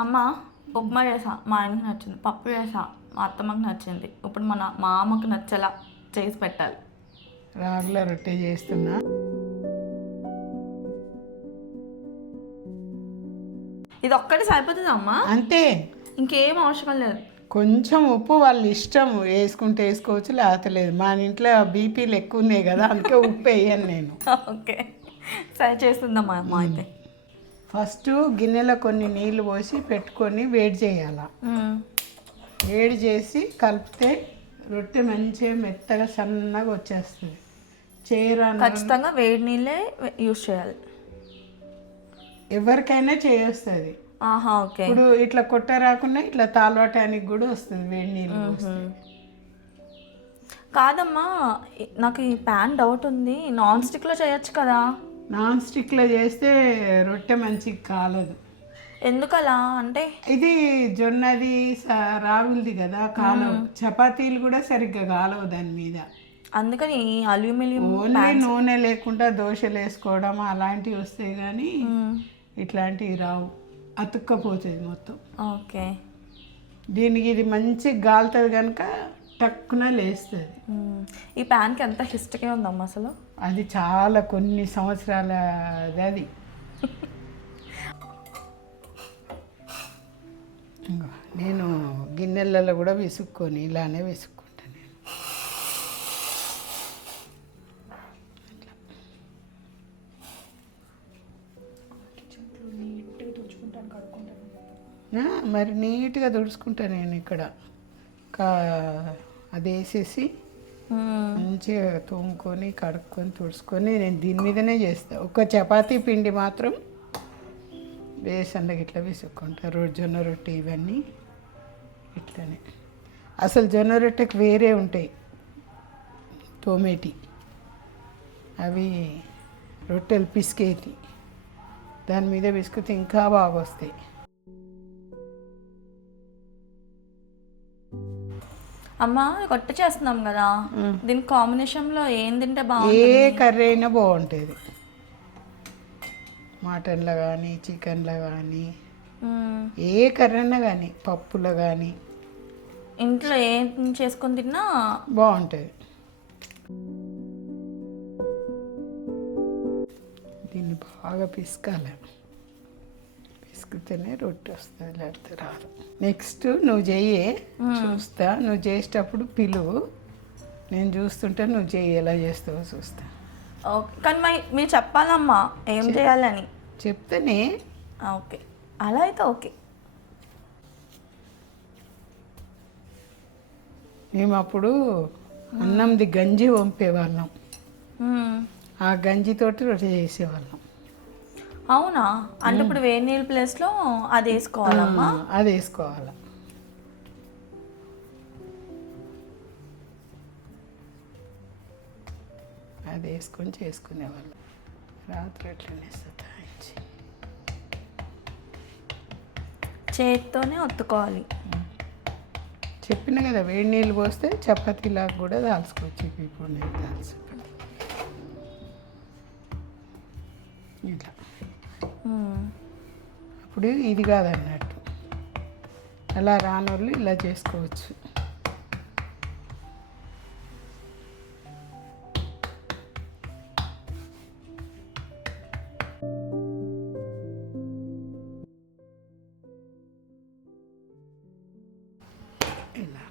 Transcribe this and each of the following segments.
అమ్మ ఉప్మా చేసా, మా ఆయనకి నచ్చింది. పప్పు చేసా, మా అత్తమ్మకి నచ్చింది. ఇప్పుడు మా అమ్మకి నచ్చేలా చేసి పెట్టాలి. రాగుల రొట్టె చేస్తున్నా. ఇది ఒక్కటి సరిపోతుంది అమ్మ, అంతే, ఇంకేం అవసరం లేదు. కొంచెం ఉప్పు వాళ్ళ ఇష్టం, వేసుకుంటే వేసుకోవచ్చు, లేకపోతే లేదు. మా ఇంట్లో బీపీలు ఎక్కువ ఉన్నాయి కదా, అందుకే ఉప్పు వేయను నేను. ఓకే, సరే చేస్తుందమ్మా అమ్మ అయితే. ఫస్ట్ గిన్నెలో కొన్ని నీళ్ళు పోసి పెట్టుకొని వేడి చేయాల. వేడి చేసి కలిపితే రొట్టె మంచిగా మెత్తగా సన్నగా వచ్చేస్తుంది. ఖచ్చితంగా వేడి నీళ్ళే యూజ్ చేయాలి, ఎవరికైనా చేయొస్తుంది. ఓకే. ఇప్పుడు ఇట్లా కొట్ట రాకుండా ఇట్లా తాళవటానికి కూడా వస్తుంది వేడి నీళ్ళు పోస్తే. కాదమ్మా, నాకు ఈ ప్యాన్ డౌట్ ఉంది, నాన్ స్టిక్లో చేయొచ్చు కదా? నాన్ స్టిక్లో చేస్తే రొట్టె మంచిగా కాలదు. ఎందుకలా అంటే? ఇది జొన్నది రాగులది కదా, కాలవు. చపాతీలు కూడా సరిగ్గా కాలవు దాని మీద. అందుకని అల్యూమినియం ఓన్లీ నూనె లేకుండా దోశలు వేసుకోవడం అలాంటివి వస్తాయి, కానీ ఇట్లాంటివి రావు, అతుక్కపోతుంది మొత్తం. ఓకే. దీనికి ఇది మంచిగా గాలుతుంది కనుక టక్కున లేస్తుంది. ఈ ప్యాన్కి ఎంత హిస్టరీ ఉందమ్మా అసలు? అది చాలా కొన్ని సంవత్సరాల అది. నేను గిన్నెలలో కూడా విసుక్కొని ఇలానే విసుక్కుంటాను నేను. మరి నీట్గా తుడుచుకుంటాను నేను ఇక్కడ. అది వేసేసి మంచిగా తోముకొని కడుక్కొని తుడుచుకొని నేను దీని మీదనే చేస్తాను. ఒక చపాతీ పిండి మాత్రం బేసన్లకి ఇట్లా విసుక్కుంటా. జొన్న రొట్టె ఇవన్నీ ఇట్లనే. అసలు జొన్న రొట్టెకి వేరే ఉంటాయి టొమాటో, అవి రొట్టెలు పిసికేటి, దాని మీద పిసికితే ఇంకా బాగా వస్తాయి. అమ్మ రొట్టె చేస్తున్నాం కదా, దీని కాంబినేషన్లో ఏం తింటే బాగుంటుంది? ఏ కర్రీ అయినా బాగుంటుంది, మటన్లో కానీ చికెన్లో కానీ ఏ కర్రీ అయినా కానీ, పప్పులో కానీ, ఇంట్లో ఏం చేసుకొని తిన్నా బాగుంటుంది. దీన్ని బాగా పిసకాలి, పిసికితేనే రొట్టె వస్తుంది, లేకపోతే రాదు. నెక్స్ట్ నువ్వు చెయ్యే, చూస్తా. నువ్వు చేసేటప్పుడు పిలువు, నేను చూస్తుంటే నువ్వు చెయ్యి, ఎలా చేస్తావో చూస్తా. ఓకే, కానీ మీరు చెప్పాలమ్మా ఏం చేయాలని. చెప్తేనే. ఓకే, అలా అయితే ఓకే. మేము అప్పుడు అన్నంది గంజి వంపేవాళ్ళం, ఆ గంజితోటి రొట్టె చేసేవాళ్ళం. అవునా? అంటే ఇప్పుడు వేడి నీళ్ళ ప్లేస్లో అది వేసుకోవాలమ్మా? అది వేసుకోవాలి. అది వేసుకొని చేసుకునేవాళ్ళం. రాత్రి ఎట్లనే సతాయించి చేతితోనే ఒత్తుకోవాలి. చెప్పిన కదా, వేడి నీళ్ళు పోస్తే చపాతీలాగా కూడా దాల్చుకోవచ్చు. ఇప్పుడు నేను దాల్చి ఇట్లా. అప్పుడు ఇది కాదన్నట్టు, అలా రానోళ్ళు ఇలా చేసుకోవచ్చు. ఇలా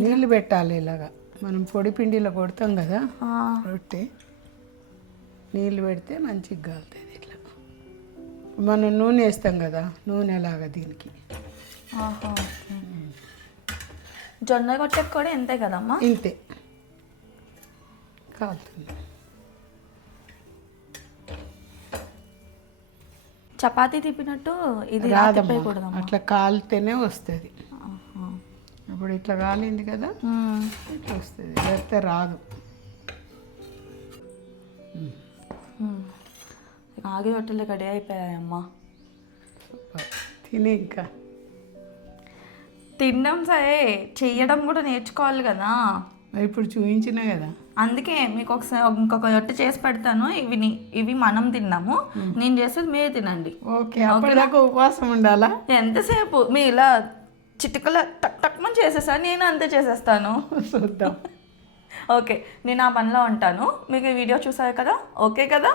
నీళ్ళు పెట్టాలి. ఇలాగా మనం పొడి పిండిలో కొడతాం కదా రొట్టె, నీళ్ళు పెడితే మంచిగా కాలుతుంది. ఇట్లా మనం నూనె వేస్తాం కదా, నూనెలాగా దీనికి. జొన్న రొట్టెకి కూడా ఇంతే కదమ్మా? ఇంతే కాలుతుంది. చపాతీ తిప్పినట్టు ఇది రాదమ్మా, అట్లా కాలితేనే వస్తుంది. ఇప్పుడు ఇట్లా కాలింది కదా, ఇట్లా వస్తుంది, లేకపోతే రాదు. రాగి రొట్టెలు రెడీ అయిపోయాయమ్మా. తిని ఇంకా తినడం సరే, చెయ్యడం కూడా నేర్చుకోవాలి కదా. ఇప్పుడు చూపించినా కదా. అందుకే మీకు ఒకసారి ఇంకొక రొట్టె చేసి పెడతాను. ఇవి మనం తిన్నాము, నేను చేసేది మీరు తినండి. ఓకే, అప్పటిదాకా ఉపవాసం ఉండాలా? ఎంతసేపు మీ ఇలా చిటికల టక్ టక్మని చేసేసాను, నేను అంతే చేసేస్తాను. చూద్దాం. ఓకే, నేను ఆ పనిలో ఉంటాను. మీకు ఈ వీడియో చూసారు కదా, ఓకే కదా.